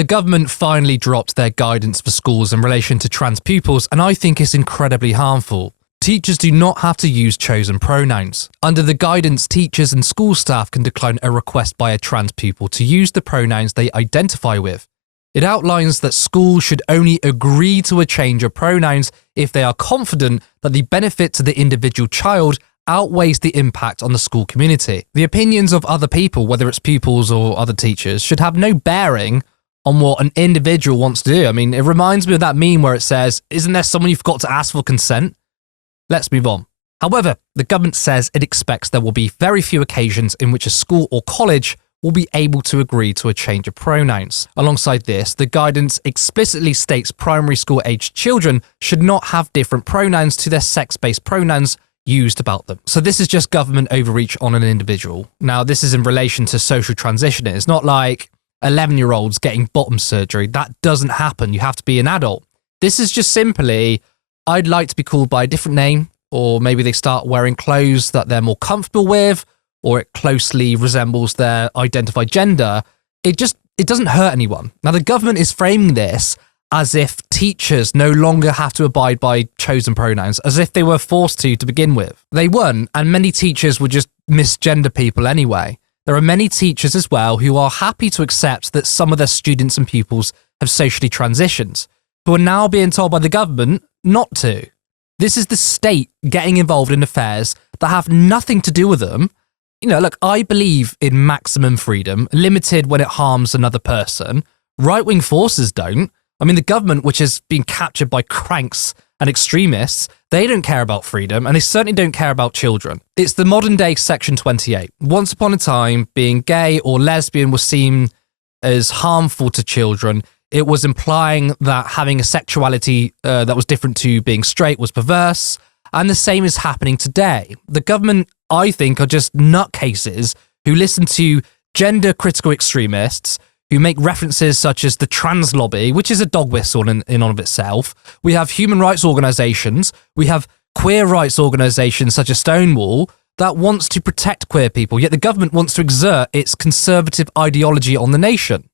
the government finally dropped their guidance for schools in relation to trans pupils, and I think it's incredibly harmful. Teachers do not have to use chosen pronouns. Under the guidance, teachers and school staff can decline a request by a trans pupil to use the pronouns they identify with. It outlines that schools should only agree to a change of pronouns if they are confident that the benefit to the individual child outweighs the impact on the school community. The opinions of other people, whether it's pupils or other teachers, should have no bearing on what an individual wants to do. I mean, it reminds me of that meme where it says, "Isn't there someone you forgot to ask for consent?" Let's move on. However, the government says it expects there will be very few occasions in which a school or college will be able to agree to a change of pronouns. Alongside this, the guidance explicitly states primary school aged children should not have different pronouns to their sex-based pronouns used about them. So this is just government overreach on an individual. Now, this is in relation to social transition. It's not like 11-year-olds getting bottom surgery. That doesn't happen. You have to be an adult. This is just simply, I'd like to be called by a different name, or maybe they start wearing clothes that they're more comfortable with, or it closely resembles their identified gender. It doesn't hurt anyone. Now, the government is framing this as if teachers no longer have to abide by chosen pronouns, as if they were forced to begin with. They weren't, and many teachers would just misgender people anyway. There are many teachers as well who are happy to accept that some of their students and pupils have socially transitioned, who are now being told by the government not to. This is the state getting involved in affairs that have nothing to do with them. You know, look, I believe in maximum freedom, limited when it harms another person. Right-wing forces don't. I mean, the government, which has been captured by cranks and extremists, they don't care about freedom, and they certainly don't care about children. It's the modern-day Section 28. Once upon a time, being gay or lesbian was seen as harmful to children. It was implying that having a sexuality that was different to being straight was perverse, and the same is happening today. The government, I think, are just nutcases who listen to gender-critical extremists who make references such as the trans lobby, which is a dog whistle in and of itself. We have human rights organisations. We have queer rights organisations such as Stonewall that wants to protect queer people, yet the government wants to exert its conservative ideology on the nation.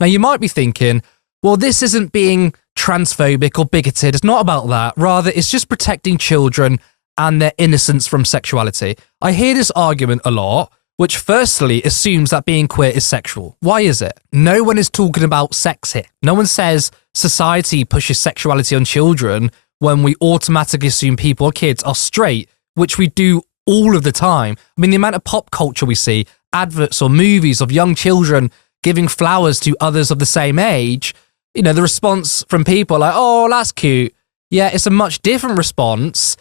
Now, you might be thinking, well, this isn't being transphobic or bigoted. It's not about that. Rather, it's just protecting children and their innocence from sexuality. I hear this argument a lot, which firstly assumes that being queer is sexual. Why is it? No one is talking about sex here. No one says society pushes sexuality on children when we automatically assume people or kids are straight, which we do all of the time. I mean, the amount of pop culture we see, adverts or movies of young children giving flowers to others of the same age, you know, the response from people are like, oh, that's cute. Yeah, it's a much different response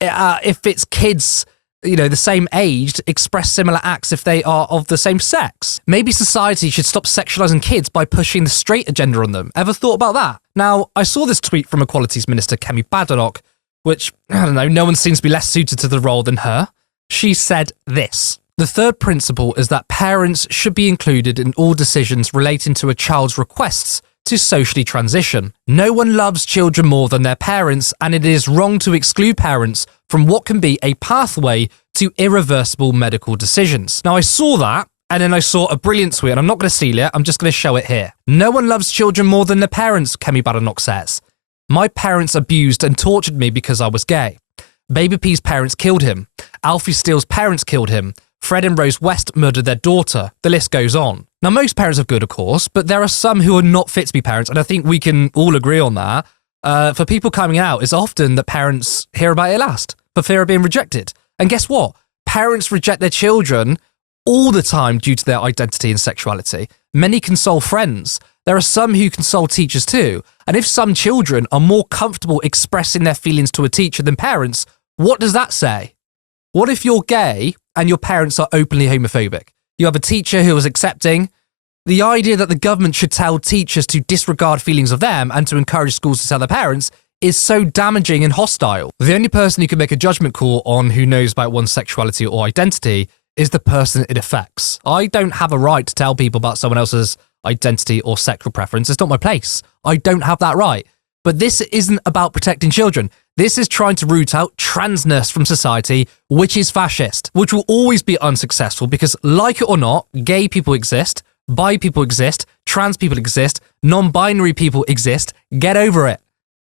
if it's kids, you know, the same age, express similar acts if they are of the same sex. Maybe society should stop sexualizing kids by pushing the straight agenda on them. Ever thought about that? Now, I saw this tweet from Equalities Minister Kemi Badenoch, which, I don't know, no one seems to be less suited to the role than her. She said this: "The third principle is that parents should be included in all decisions relating to a child's requests to socially transition. No one loves children more than their parents, and it is wrong to exclude parents from what can be a pathway to irreversible medical decisions." Now, I saw that, and then I saw a brilliant tweet, and I'm not going to steal it, I'm just going to show it here. "No one loves children more than their parents," Kemi Badenoch says. "My parents abused and tortured me because I was gay. Baby P's parents killed him. Alfie Steele's parents killed him. Fred and Rose West murdered their daughter. The list goes on." Now, most parents are good, of course, but there are some who are not fit to be parents, and I think we can all agree on that. For people coming out, it's often that parents hear about it last, for fear of being rejected. And guess what? Parents reject their children all the time due to their identity and sexuality. Many console friends. There are some who console teachers too. And if some children are more comfortable expressing their feelings to a teacher than parents, what does that say? What if you're gay and your parents are openly homophobic? You have a teacher who is accepting. The idea that the government should tell teachers to disregard feelings of them and to encourage schools to tell their parents is so damaging and hostile. The only person who can make a judgment call on who knows about one's sexuality or identity is the person it affects. I don't have a right to tell people about someone else's identity or sexual preference. It's not my place. I don't have that right. But this isn't about protecting children. This is trying to root out transness from society, which is fascist, which will always be unsuccessful because, like it or not, gay people exist, bi people exist, trans people exist, Non-binary people exist. Get over it.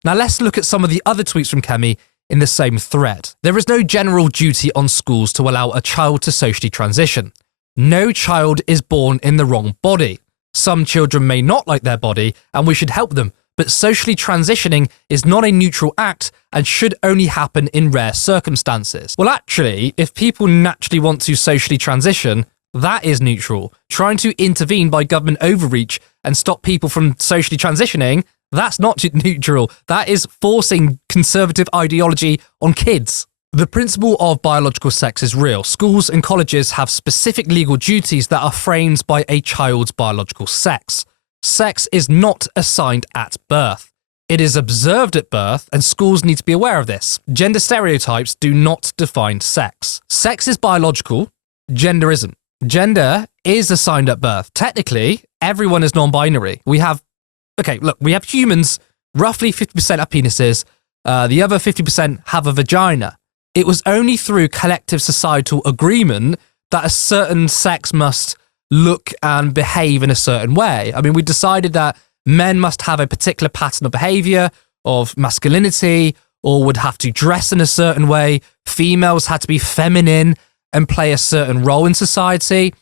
Now let's look at some of the other tweets from Kemi in the same thread. There is no general duty on schools to allow a child to socially transition. No child is born in the wrong body. Some children may not like their body and we should help them, but socially transitioning is not a neutral act and should only happen in rare circumstances. Well, actually, if people naturally want to socially transition, that is neutral. Trying to intervene by government overreach and stop people from socially transitioning, that's not neutral. That is forcing conservative ideology on kids. The principle of biological sex is real. Schools and colleges have specific legal duties that are framed by a child's biological sex. Sex is not assigned at birth. It is observed at birth, and schools need to be aware of this. Gender stereotypes do not define sex. Sex is biological, gender isn't. Gender is assigned at birth. Technically, everyone is non-binary. We have humans, roughly 50% have penises, the other 50% have a vagina. It was only through collective societal agreement that a certain sex must look and behave in a certain way. I mean, we decided that men must have a particular pattern of behavior, of masculinity, or would have to dress in a certain way. Females had to be feminine and play a certain role in society.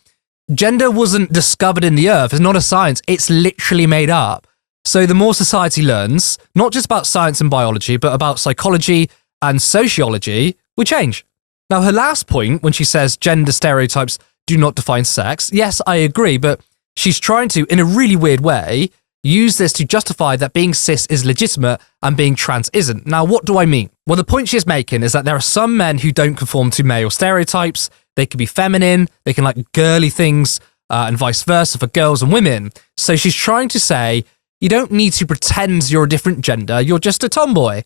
Gender wasn't discovered in the earth. It's not a science. It's literally made up. So the more society learns, not just about science and biology, but about psychology and sociology, we change. Now, her last point, when she says gender stereotypes do not define sex, yes, I agree, but she's trying to, in a really weird way, use this to justify that being cis is legitimate and being trans isn't. Now, what do I mean? Well, the point she's making is that there are some men who don't conform to male stereotypes. They can be feminine, they can like girly things, and vice versa for girls and women. So she's trying to say, you don't need to pretend you're a different gender, you're just a tomboy.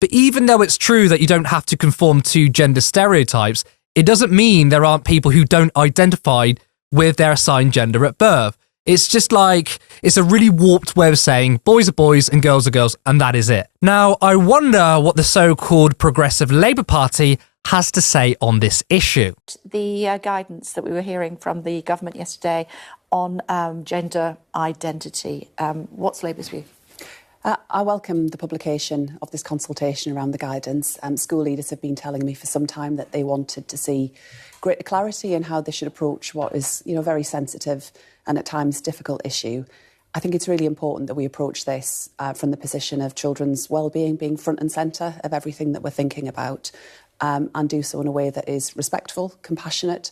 But even though it's true that you don't have to conform to gender stereotypes, it doesn't mean there aren't people who don't identify with their assigned gender at birth. It's just like, it's a really warped way of saying boys are boys and girls are girls, and that is it. Now, I wonder what the so-called Progressive Labour Party has to say on this issue. The guidance that we were hearing from the government yesterday on gender identity, what's Labour's view? I welcome the publication of this consultation around the guidance. School leaders have been telling me for some time that they wanted to see greater clarity in how they should approach what is, a very sensitive and at times difficult issue. I think it's really important that we approach this from the position of children's well-being being front and centre of everything that we're thinking about, and do so in a way that is respectful, compassionate,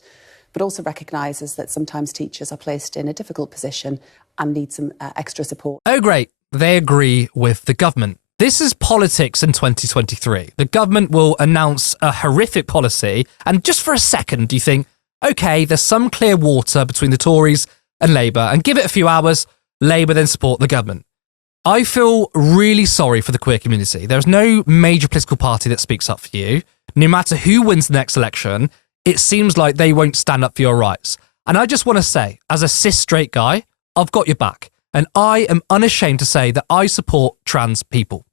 but also recognises that sometimes teachers are placed in a difficult position and need some extra support. Oh, great. They agree with the government. This is politics in 2023. The government will announce a horrific policy, and just for a second, you think, okay, there's some clear water between the Tories and Labour, and give it a few hours, Labour then support the government. I feel really sorry for the queer community. There's no major political party that speaks up for you. No matter who wins the next election, it seems like they won't stand up for your rights. And I just want to say, as a cis straight guy, I've got your back. And I am unashamed to say that I support trans people.